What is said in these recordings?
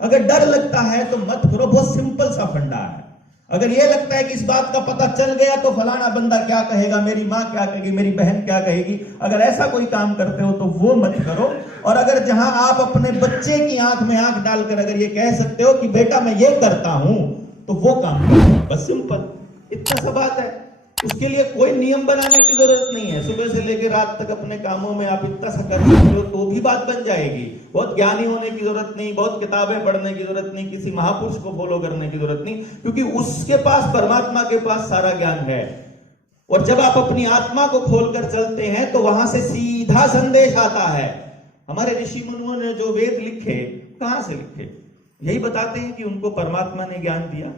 अगर डर लगता है तो मत करो, बहुत सिंपल सा फंडा है। अगर ये लगता है कि इस बात का पता चल गया तो फलाना बंदा क्या कहेगा, मेरी माँ क्या कहेगी, मेरी बहन क्या कहेगी, अगर ऐसा कोई काम करते हो तो वो मत करो। और अगर जहां आप अपने बच्चे की आंख में आंख डालकर अगर ये कह सकते हो कि बेटा मैं ये करता हूं, तो वो काम करो। बस सिंपल, इतना सा बात है। उसके लिए कोई नियम बनाने की जरूरत नहीं है। सुबह से लेकर रात तक अपने कामों में आप इतना सा कर सकते हो तो भी बात बन जाएगी। बहुत ज्ञानी होने की जरूरत नहीं, बहुत किताबें पढ़ने की जरूरत नहीं, किसी महापुरुष को फॉलो करने की जरूरत नहीं, क्योंकि उसके पास, परमात्मा के पास सारा ज्ञान है। और जब आप अपनी आत्मा को खोलकर चलते हैं तो वहां से सीधा संदेश आता है। हमारे ऋषि मुनियों ने जो वेद लिखे, कहां से लिखे? यही बताते हैं कि उनको परमात्मा ने ज्ञान दिया।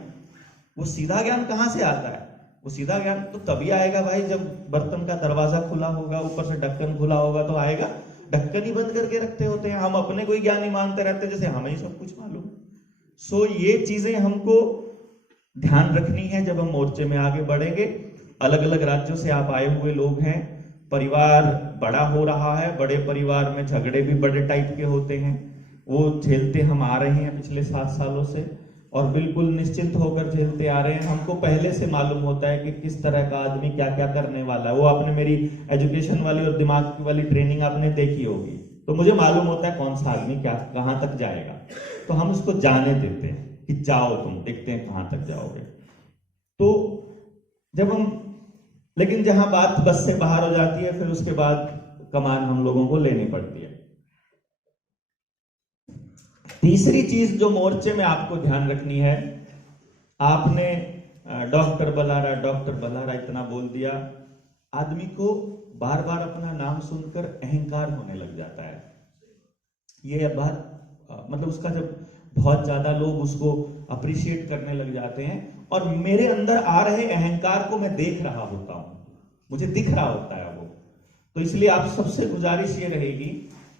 वो सीधा ज्ञान कहां से आता है? वो सीधा ज्ञान तो तभी आएगा भाई जब बर्तन का दरवाजा खुला होगा, ऊपर से ढक्कन खुला होगा तो आएगा। ढक्कन ही बंद करके रखते होते हैं। हम अपने को ही ज्ञानी मानते रहते हैं, जैसे हमें ही सब कुछ मालूम। सो ये चीजें हमको ध्यान रखनी है जब हम मोर्चे में आगे बढ़ेंगे। अलग अलग राज्यों से आप आए हुए लोग हैं, परिवार बड़ा हो रहा है, बड़े परिवार में झगड़े भी बड़े टाइप के होते हैं, वो झेलते हम आ रहे हैं पिछले 7 सालों से, और बिल्कुल निश्चिंत होकर झेलते आ रहे हैं। हमको पहले से मालूम होता है कि किस तरह का आदमी क्या क्या करने वाला है। वो आपने मेरी एजुकेशन वाली और दिमाग की वाली ट्रेनिंग आपने देखी होगी, तो मुझे मालूम होता है कौन सा आदमी क्या कहां तक जाएगा। तो हम उसको जाने देते हैं कि जाओ तुम, देखते हैं कहां तक जाओगे। तो जब हम, लेकिन जहां बात बस से बाहर हो जाती है, फिर उसके बाद कमान हम लोगों को लेनी पड़ती है। तीसरी चीज जो मोर्चे में आपको ध्यान रखनी है, आपने डॉक्टर बलारा इतना बोल दिया, आदमी को बार बार अपना नाम सुनकर अहंकार होने लग जाता है। ये बात मतलब उसका जब बहुत ज्यादा लोग उसको अप्रिशिएट करने लग जाते हैं, और मेरे अंदर आ रहे अहंकार को मैं देख रहा होता हूं, मुझे दिख रहा होता है वो। तो इसलिए आप सबसे गुजारिश ये रहेगी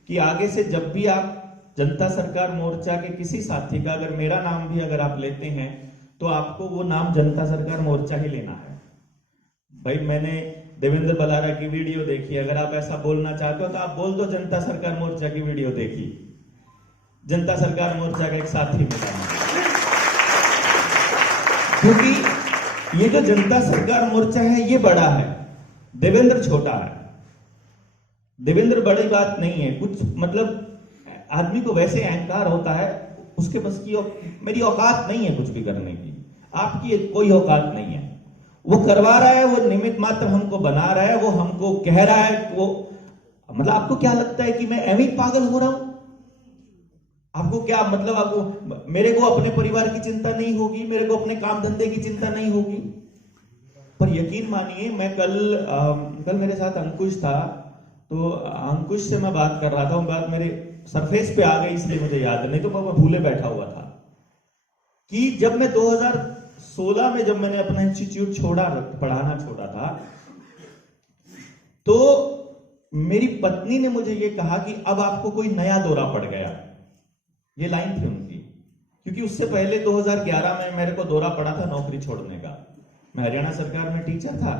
कि आगे से जब भी आप जनता सरकार मोर्चा के किसी साथी का अगर मेरा नाम भी अगर आप लेते हैं, तो आपको वो नाम जनता सरकार मोर्चा ही लेना है। भाई मैंने देवेंद्र बलारा की वीडियो देखी, अगर आप ऐसा बोलना चाहते हो तो आप बोल दो जनता सरकार मोर्चा की वीडियो देखी, जनता सरकार मोर्चा का एक साथी मिला। क्योंकि ये जो जनता सरकार मोर्चा है ये बड़ा है, देवेंद्र छोटा है। देवेंद्र बड़ी बात नहीं है, कुछ मतलब आदमी को वैसे अहंकार होता है, उसके बस की मेरी औकात नहीं है कुछ भी करने की, आपकी कोई औकात नहीं है। वो करवा रहा है, वो निमित्त मात्र हमको बना रहा है, वो हमको कह रहा है, वो मतलब आपको क्या लगता है कि मैं एवं पागल हो रहा हूं? आपको क्या मतलब, आपको मेरे को अपने परिवार की चिंता नहीं होगी, मेरे को अपने काम धंधे की चिंता नहीं होगी? पर यकीन मानिए, मैं कल मेरे साथ अंकुश था, तो अंकुश से मैं बात कर रहा था, वो बात मेरे सरफेस पे आ गई इसलिए मुझे याद है, नहीं तो मैं भूले बैठा हुआ था। कि जब मैं 2016 में जब मैंने अपना इंस्टीट्यूट पढ़ाना छोड़ा था, तो मेरी पत्नी ने मुझे ये कहा कि अब आपको कोई नया दौरा पड़ गया। ये लाइन थी उनकी, क्योंकि उससे पहले 2011 में मेरे को दौरा पड़ा था नौकरी छोड़ने का। मैं हरियाणा सरकार में टीचर था,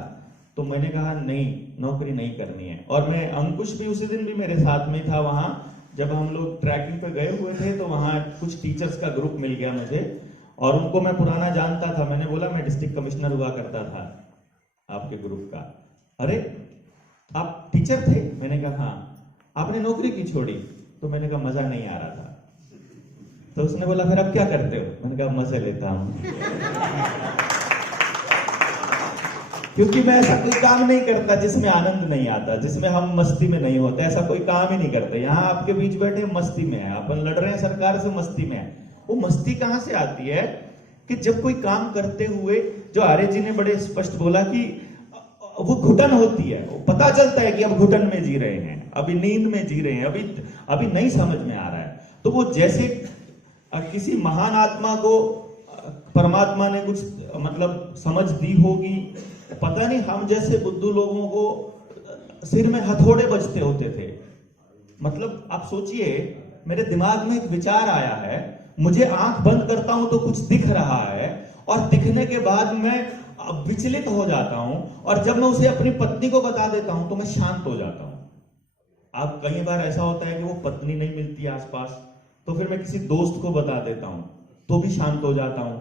तो मैंने कहा नहीं, नौकरी नहीं करनी है। और मैं, अंकुश भी उसी दिन भी मेरे साथ में था वहां, जब हम लोग ट्रैकिंग पे गए हुए थे, तो वहां कुछ टीचर्स का ग्रुप मिल गया मुझे, और उनको मैं पुराना जानता था। मैंने बोला मैं डिस्ट्रिक्ट कमिश्नर हुआ करता था आपके ग्रुप का। अरे आप टीचर थे? मैंने कहा हाँ। आपने नौकरी की छोड़ी? तो मैंने कहा मजा नहीं आ रहा था। तो उसने बोला फिर अब क्या करते हो? मैंने कहा मजे लेता हूं। क्योंकि मैं ऐसा कोई काम नहीं करता जिसमें आनंद नहीं आता, जिसमें हम मस्ती में नहीं होते, ऐसा कोई काम ही नहीं करते। यहाँ आपके बीच बैठे मस्ती में है, अपन लड़ रहे हैं सरकार से, मस्ती में है। वो मस्ती कहां से आती है कि जब कोई काम करते हुए, जो आर्य जी ने बड़े स्पष्ट बोला कि वो घुटन होती है, वो पता चलता है कि अब घुटन में जी रहे हैं, अभी नींद में जी रहे हैं, अभी नहीं समझ में आ रहा है। तो वो जैसे किसी महान आत्मा को परमात्मा ने कुछ मतलब समझ दी होगी, पता नहीं, हम जैसे बुद्धू लोगों को सिर में हथौड़े बजते होते थे। मतलब आप सोचिए, मेरे दिमाग में एक विचार आया है, मुझे आंख बंद करता हूं तो कुछ दिख रहा है, और दिखने के बाद मैं विचलित हो जाता हूं, और जब मैं उसे अपनी पत्नी को बता देता हूं तो मैं शांत हो जाता हूं। अब कई बार ऐसा होता है कि वो पत्नी नहीं मिलती आसपास, तो फिर मैं किसी दोस्त को बता देता हूं तो भी शांत हो जाता हूं,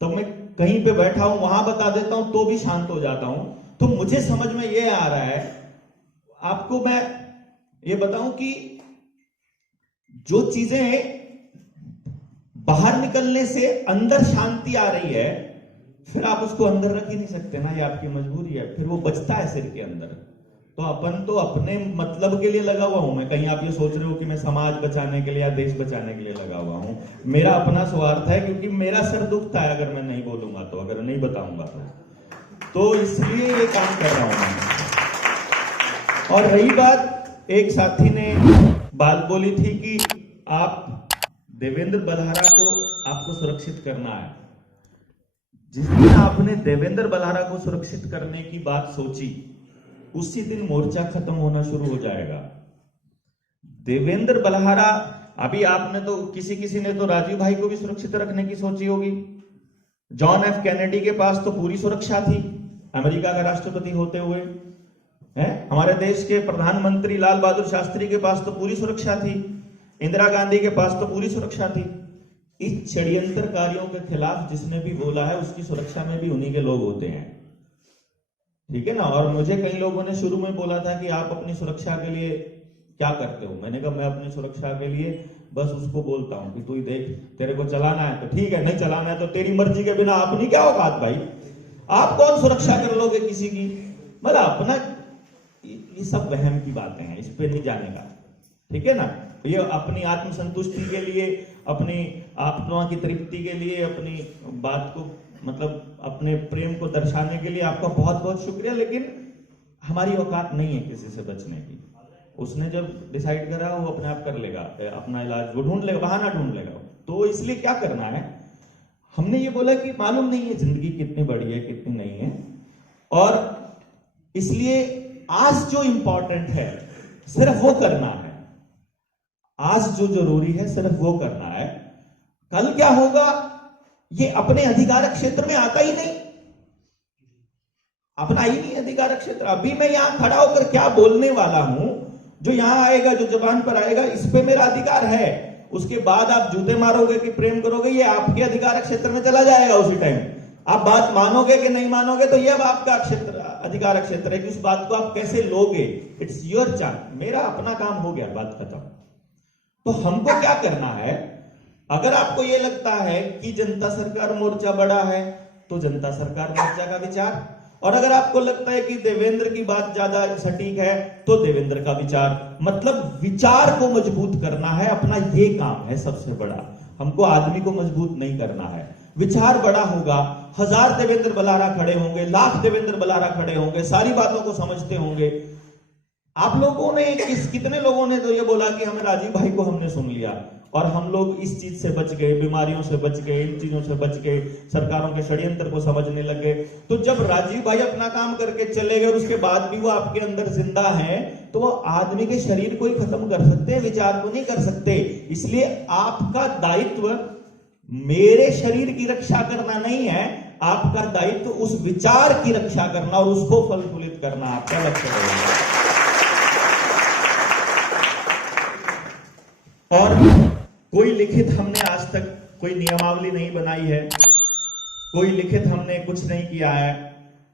तो मैं कहीं पे बैठा हूं वहां बता देता हूं तो भी शांत हो जाता हूं। तो मुझे समझ में ये आ रहा है, आपको मैं ये बताऊं कि जो चीजें बाहर निकलने से अंदर शांति आ रही है, फिर आप उसको अंदर रख ही नहीं सकते ना, ये आपकी मजबूरी है, फिर वो बचता है सिर के अंदर। तो अपन तो अपने मतलब के लिए लगा हुआ हूं मैं, कहीं आप ये सोच रहे हो कि मैं समाज बचाने के लिए या देश बचाने के लिए लगा हुआ हूं, मेरा अपना स्वार्थ है, क्योंकि मेरा सर दुखता है अगर मैं नहीं बोलूंगा तो, अगर नहीं बताऊंगा तो इसलिए ये काम कर रहा हूं मैं। और रही बात, एक साथी ने बात बोली थी कि आप देवेंद्र बलहारा को आपको सुरक्षित करना है। जिस दिन आपने देवेंद्र बलहारा को सुरक्षित करने की बात सोची, उसी दिन मोर्चा खत्म होना शुरू हो जाएगा। देवेंद्र बलहारा, अभी आपने तो किसी ने तो राजीव भाई को भी सुरक्षित रखने की सोची होगी। जॉन एफ कैनेडी के पास तो पूरी सुरक्षा थी अमेरिका का राष्ट्रपति होते हुए, है हमारे देश के प्रधानमंत्री लाल बहादुर शास्त्री के पास तो पूरी सुरक्षा थी, इंदिरा गांधी के पास तो पूरी सुरक्षा थी। इस षड्यंत्रकारियों के खिलाफ जिसने भी बोला है, उसकी सुरक्षा में भी उन्हीं के लोग होते हैं, ठीक है ना। और मुझे कई लोगों ने शुरू में बोला था कि आप अपनी सुरक्षा के लिए क्या करते हो, मैंने कहा मैं अपनी सुरक्षा के लिए बस उसको बोलता हूं कि तू ही देख, तेरे को चलाना है तो ठीक है, नहीं चलाना है तो तेरी मर्जी के बिना अपनी क्या औकात भाई, आप कौन सुरक्षा कर लोगे किसी की, मतलब अपना, ये सब वहम की बातें हैं, इस पे नहीं जाने का, ठीक है ना। ये अपनी आत्मसंतुष्टि के लिए, अपनी आत्मा की तृप्ति के लिए, अपनी बात को मतलब अपने प्रेम को दर्शाने के लिए आपका बहुत बहुत शुक्रिया, लेकिन हमारी औकात नहीं है किसी से बचने की। उसने जब डिसाइड करा वो अपने आप कर लेगा, अपना इलाज वो ढूंढ लेगा, बहाना ढूंढ लेगा। तो इसलिए क्या करना है, हमने ये बोला कि मालूम नहीं है जिंदगी कितनी बड़ी है कितनी नहीं है, और इसलिए आज जो इंपॉर्टेंट है सिर्फ वो करना है, आज जो जरूरी है सिर्फ वो करना है। कल क्या होगा ये अपने अधिकार क्षेत्र में आता ही नहीं, अपना ही नहीं अधिकार क्षेत्र। अभी मैं यहां खड़ा होकर क्या बोलने वाला हूं, जो यहां आएगा, जो जबान पर आएगा, इस पे मेरा अधिकार है। उसके बाद आप जूते मारोगे कि प्रेम करोगे, ये आपके अधिकार क्षेत्र में चला जाएगा। उसी टाइम आप बात मानोगे कि नहीं मानोगे, तो ये अब आपका क्षेत्र, अधिकार क्षेत्र है कि उस बात को आप कैसे लोगे, इट्स योर चांस। मेरा अपना काम हो गया, बात खत्म। तो हमको क्या करना है, अगर आपको यह लगता है कि जनता सरकार मोर्चा बड़ा है तो जनता सरकार मोर्चा का विचार, और अगर आपको लगता है कि देवेंद्र की बात ज्यादा सटीक है तो देवेंद्र का विचार, मतलब विचार को मजबूत करना है अपना, ये काम है सबसे बड़ा। हमको आदमी को मजबूत नहीं करना है, विचार बड़ा होगा, 1000 देवेंद्र बलहारा खड़े होंगे, लाख देवेंद्र बलहारा खड़े होंगे, सारी बातों को समझते होंगे। आप लोगों ने कितने लोगों ने तो ये बोला कि हमें राजीव भाई को हमने सुन लिया और हम लोग इस चीज से बच गए, बीमारियों से बच गए, इन चीजों से बच गए, सरकारों के षड्यंत्र को समझने लग गए। तो जब राजीव भाई अपना काम करके चले गए और उसके बाद भी वो आपके अंदर जिंदा है, तो वो आदमी के शरीर को ही खत्म कर सकते हैं, विचार को नहीं कर सकते। इसलिए आपका दायित्व मेरे शरीर की रक्षा करना नहीं है, आपका दायित्व उस विचार की रक्षा करना और उसको फलफुलित करना आपका लक्ष्य रहेगा। और कोई लिखित हमने आज तक कोई नियमावली नहीं बनाई है, कोई लिखित हमने कुछ नहीं किया है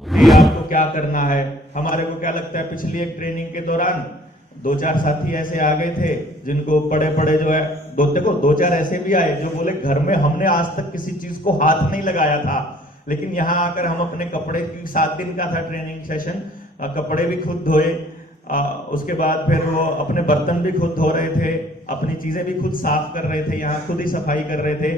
कि आपको क्या करना है। हमारे को क्या लगता है, पिछली एक ट्रेनिंग के दौरान 2-4 साथी ऐसे आ गए थे जिनको पड़े जो है, देखो 2-4 ऐसे भी आए जो बोले घर में हमने आज तक किसी चीज को हाथ नहीं लगाया था, लेकिन यहां आकर हम अपने कपड़े की 7 दिन का था ट्रेनिंग सेशन, कपड़े भी खुद धोए, उसके बाद फिर वो अपने बर्तन भी खुद धो रहे थे, अपनी चीजें भी खुद साफ कर रहे थे, यहाँ खुद ही सफाई कर रहे थे।